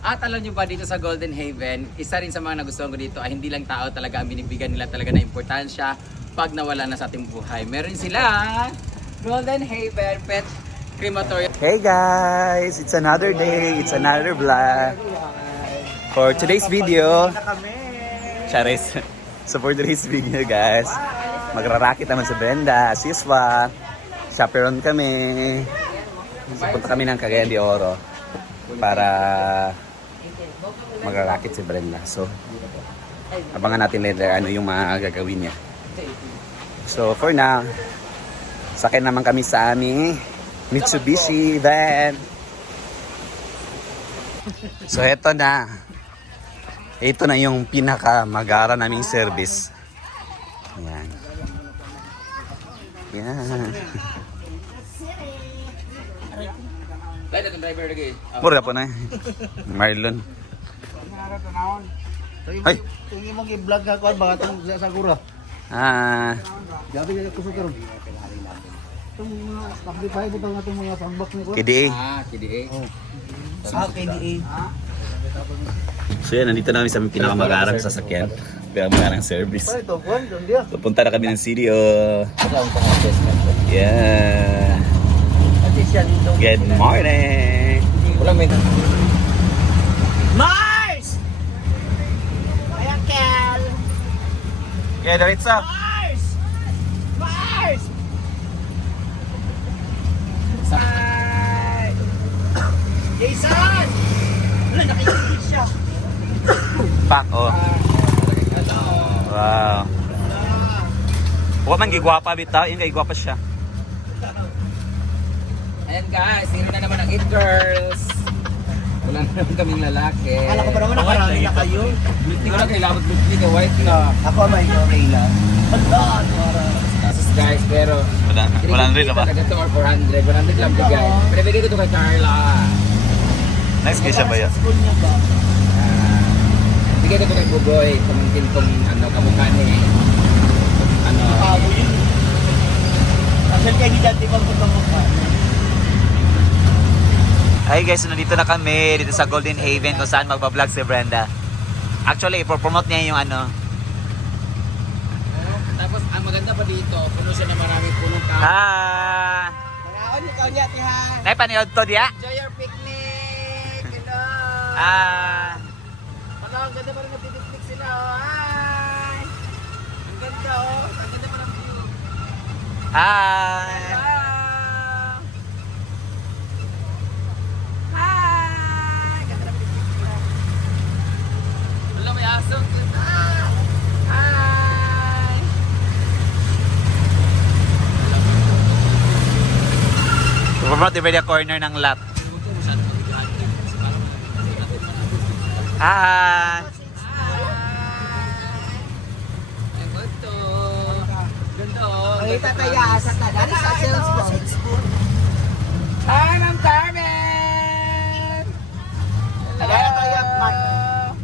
At alam nyo ba dito sa Golden Haven, isa rin sa mga nagustuhan ko dito ay hindi lang tao talaga ang binibigyan nila talaga na importansya pag nawala na sa ating buhay. Meron sila Golden Haven Pet Crematorium. Hey guys, it's another day, it's another vlog. For today's video, Charis. So for today's video guys, magrarakit naman si Brenda, si Iswa, chaperon kami. So punta kami ng Cagayan de Oro para magrarakit si Brenda. So abangan natin later ano yung mga gagawin niya. So for now, sakay naman kami sa aming Mitsubishi van. So eto na. Ito na yung pinaka magara naming service. Yan. Yan. Light atong driver lagi. Mura po na. Marlon. Ay. Tingin mong i-vlog ka kuan ba itong sa Sagura. Ah, Gabi ko sa karon. Itong mga pakdipay mo tang atong mga sandbox ni kuan. KDA. Ah, KDA. Ah, KDA. So yan, nandito namin sa pinakamagarang sasakyan. Pinakamagarang service. Pare to kuan, dun dia. So punta na kami ng studio. Yeah. Good morning. Wala may Mars! Ayan, Kel! Yeah, diretso. Mars! Mars! Bye! Jason! Wala, nakikinig siya. Pak, oh. Wow. Huwag man gigwapa bitaw, yung kay gwapa siya. Ayan guys, sino na naman ang It Girls? Na naman kaming lalaki. Kala ko pa naman nakarami na kayo. Hindi ko lang kailangan blue ka white ka. Ako may Rayla. Hala, para. Tapos guys, pero Wala, wala na rin na ba? Taga to or 400, 400 lang bigay. Pero bigay ko to kay Carla. Next kay siya ba yan? School niya ba? Ah, bigay ko to kay Bugoy, pamangkin kong ano, kamukha ni ano, Abo yun. Asal kayo dyan, di ba kung Hi guys, so nandito na kami dito sa Golden Haven kung saan magbablog si Brenda. Actually, ipopromote niya yung ano. Tapos ang maganda pa dito, puno siya ng maraming punong kahoy. Ah! Maraon ikaw niya, tihan. Naipaniod to diya? Enjoy your picnic! Hello! Ah! Hello, ang ganda pa rin magpipiknik sila. Oh. Hi! Ang ganda oh. Ang ganda pa ng view. Hi! Hi! Ganda ng picnic nila. Wala, may aso. Ah! Hi! Ni Brenda corner ng lot. Oh. Ay, tataya sa tadari sa sales box. Hi, Ma'am Carmen! Kaya kaya, Mark.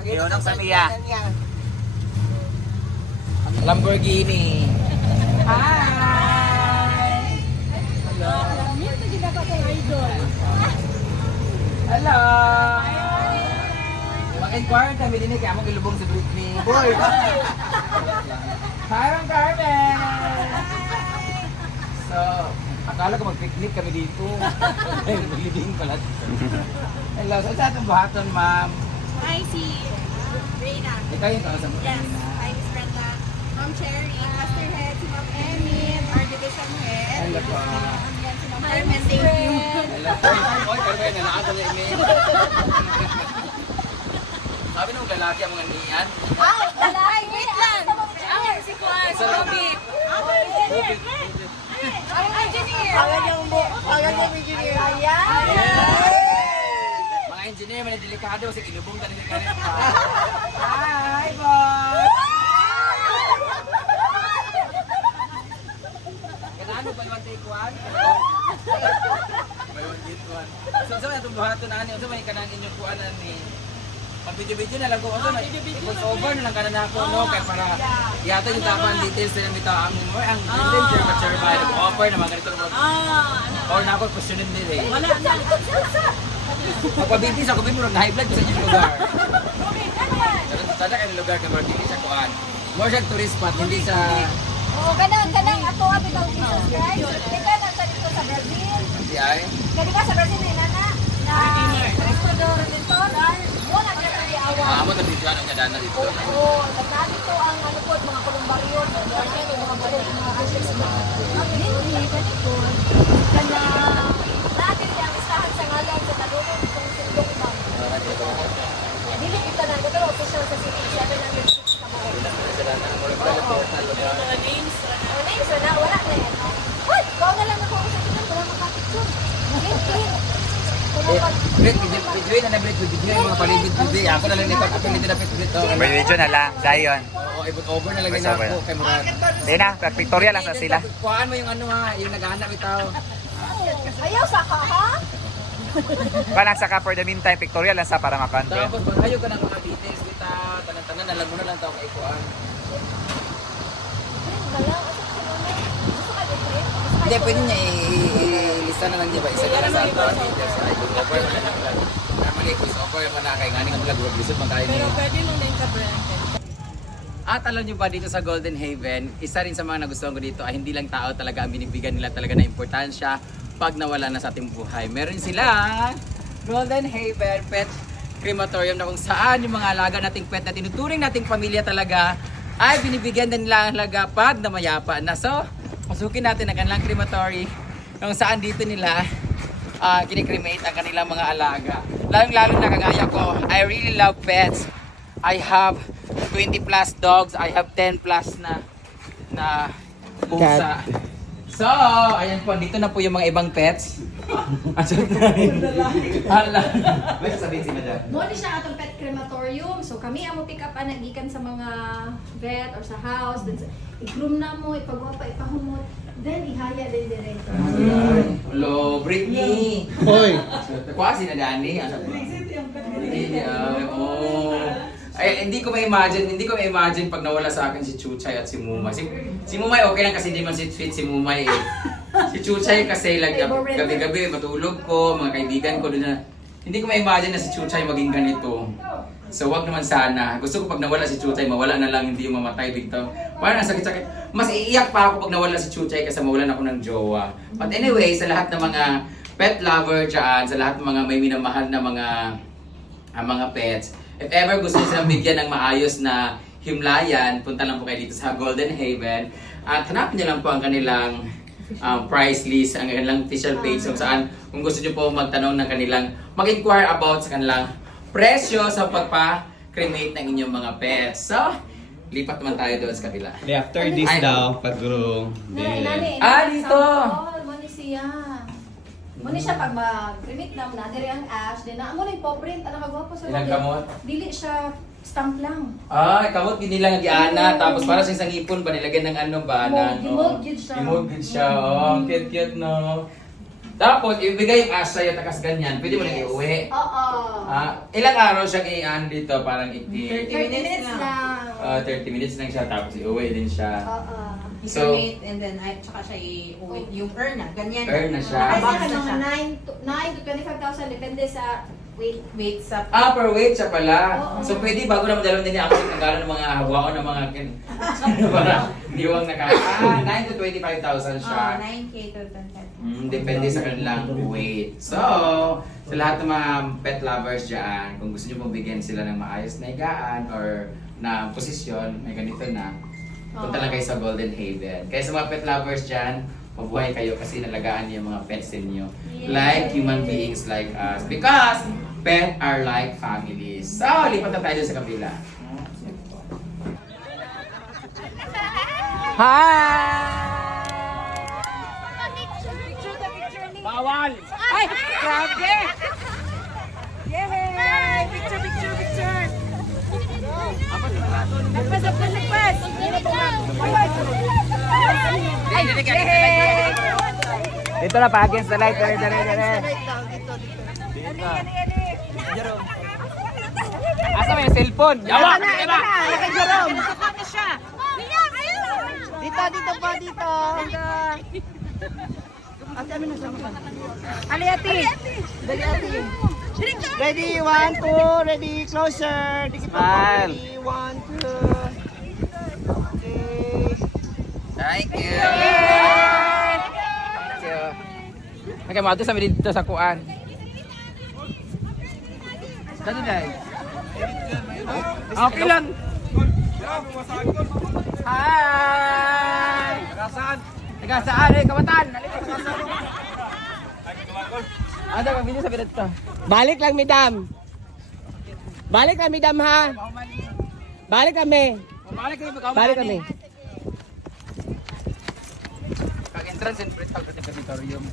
Yun ang. Lamborghini. Hi! Mag-inquire kami din eh, kaya mo ilubong si Britney. Boy, Hi, Ma'am Carmen! So, akala ko mag-picnic kami dito. Ay, Mag-living pala dito. Hello, saan sa atong buhaton, ma'am? Hi, si Reyna. Ikaw yung kausap mo Yes, hi, Miss Brenda. Ma'am Cherry, Master Head, si Ma'am Emin, our division head. Hello po. Carmen, thank you. Hello. Oy, Carmen, nalakas na email. Sabi nung lalaki ang mga niyan. Ay, talay, wait lang. Ang si Juan, si. Bobby. Ang engineer. Ang yung mo, pangan yung engineer. Mga engineer, may delikado kasi ilubong tani ni Karen. Hi, boss! Kanano ba yung take one? May one get one. So, sa itong buhato na ani, unsa may kanang inyong kuanan ni Pag video-video na lang ko, unsa may voice over na lang kanan ako, no? Kaya para yata yung tapan details na bitaw ang more ang details yung mature ba offer na mga ganito na Ah, ano? or na ako questionin din eh. Wala na. Magpabintis ako, mo rin, high blood sa inyong lugar. Sana kayo lugar na siya kuhan. More siya tourist spot, hindi sa... Oo, kanang, kanang ato abi daw Jesus Christ. Di ka nasa dito sa Brazil. Hindi ay. Kadi ka sa Brazil nana. Na Cristo do Redentor. Wala awa. Ah, amo na nga dana dito. Oo, nagdali to ang ano po, mga kolumbaryo, mga baryo, mga baryo, mga ashes. Ang hindi, ganito. Kana, dati niya ang isahan sa ngalan sa talunong itong sundok ba. Dili kita na, pero official sa city, 706 ka mo. Oh, names na, wala na yan. What? Ikaw na lang ako sa kinan, wala makapicture. Clean, clean. Great, video na na great video yung mga paligid video. Ako na lang nito, ako nito na dito. Video na lang, dayon. Oo, ibot over na Voice na ako kay Murad. Di na, pictorial lang sa sila. Kuhaan mo yung ano ha, yung naghahanap itaw. Ayaw sa ka, ha? Parang saka for the meantime, pictorial lang sa para makontent. Tapos magayo ka ng mga details dito, tanan-tanan, alam mo na lang tao kay Kuhaan. Wala, asa ka muna. Gusto ka different? Hindi, pwede niya i-lista na lang niya ba? Isa na lang sa ato ang details. Ay, kung over mo na lang lang. Normally, kung over mo na kay ngani nga vlog, wag lisod kayo niyo. Pwede nung din ka brand. At alam nyo ba dito sa Golden Haven, isa rin sa mga nagustuhan ko dito ay hindi lang tao talaga ang binibigyan nila talaga na importansya pag nawala na sa ating buhay. Meron sila Golden Haven Pet Crematorium na kung saan yung mga alaga nating pet na tinuturing nating pamilya talaga ay binibigyan din nila ang halaga pag namayapa na. So, pasukin natin ang kanilang crematory kung saan dito nila uh, kinikremate ang kanilang mga alaga. Lalong-lalo na kagaya ko, I really love pets. I have 20 plus dogs. I have 10 plus na na pusa. So, ayan po, dito na po yung mga ibang pets. Hala. May sasabihin si Madam. Mo ni siya atong pet crematorium. So kami amo pick up ana gikan sa mga vet or sa house. Then i-groom na mo, ipagwapa, ipahumot. Then ihaya din diretso. Hello, Britney. Hoy! Kwasi na Dani. Ano ay, oh. Ay, hindi ko ma-imagine, hindi ko ma-imagine pag nawala sa akin si Chuchay at si Mumay. Si, si Mumay okay lang kasi hindi man si fit si Mumay eh. Si Chuchay kasi like gab- gabi-gabi matulog ko, mga kaibigan ko doon na hindi ko ma-imagine na si Chuchay maging ganito. So wag naman sana. Gusto ko pag nawala si Chuchay, mawala na lang, hindi yung mamatay bigto. Parang ang sakit-sakit. Mas iiyak pa ako pag nawala si Chuchay kasi mawalan ako ng jowa. But anyway, sa lahat ng mga pet lover dyan, sa lahat ng mga may minamahal na mga ang mga pets. If ever gusto niyo silang bigyan ng maayos na himlayan, punta lang po kayo dito sa Golden Haven. At hanapin niyo lang po ang kanilang um, price list, ang kanilang official page kung saan kung gusto niyo po magtanong ng kanilang, mag-inquire about sa kanilang presyo sa pagpa-cremate ng inyong mga pets. So, lipat naman tayo doon sa kabila. After this Ay. daw, pag-groom. Nani, nani. Ah, dito! Oh, mo ni siya. Mo ni siya pag mag-cremate na na diri ang ash, din na amo ni po-print ana kagwapo sa Ilang kamot? Dili siya stamp lang. Ah, kamot gini lang giana tapos para sa isang ipon ba nilagyan ng ano ba Mold- ng gimold yun siya. Gimold yun siya. Oh, cute cute no. Tapos ibigay yung ash sa'yo takas ganyan. Pwede mo nang iuwi. Oo. Ah, ilang araw siya i-ano dito parang i- 30 30 minutes lang. ah, 30 minutes lang siya tapos iuwi din siya. Oo. So- I-cremate and then ay, tsaka siya i-uwi. Yung urn na, ganyan. Urn na siya. Kasi Box ka na siya. mga 9 to 9 to 25,000 depende sa weight. Wait sa... Ah, per weight siya pala. Oo. So pwede bago na madalawin din niya ako kagano ng mga hawaon ng mga kin. para diwang naka ah, 9 to 25,000 siya. Oh, 9K to 10K. Mm, depende sa kanilang weight. So, sa lahat ng mga pet lovers dyan, kung gusto nyo pong bigyan sila ng maayos na higaan or na posisyon, may ganito na, punta lang kayo sa Golden Haven. Kaya sa mga pet lovers dyan, mabuhay kayo kasi nalagaan niyo yung mga pets ninyo. Like human beings like us. Because pet are like families. So, lipat na tayo sa kabila. Bawal! Ay, grabe! Yay! Picture, picture, picture! Nagpas, nagpas, nagpas! Ay, ka! Dito na, pa-against the light. Dali, dali, dali. Asa may cellphone? Yawa! Diba? Dito, dito po, dito. Ate, amin na sama ka. Ali, ate. Dali, ate. Ready, one, two, ready, closer. Dikit pa. Ready, one, two. Okay. Thank you. Thank you. Okay, mga sa dito sa kuan. Dito dai. Okay lang. Hi! Tagasaan? Tagasaan eh, kamatan! Ada kang video sa dito. Balik lang, madam. Balik lang, madam, ha? Balik kami. Balik kami Balik kami. Kag entrance and pag auditorium.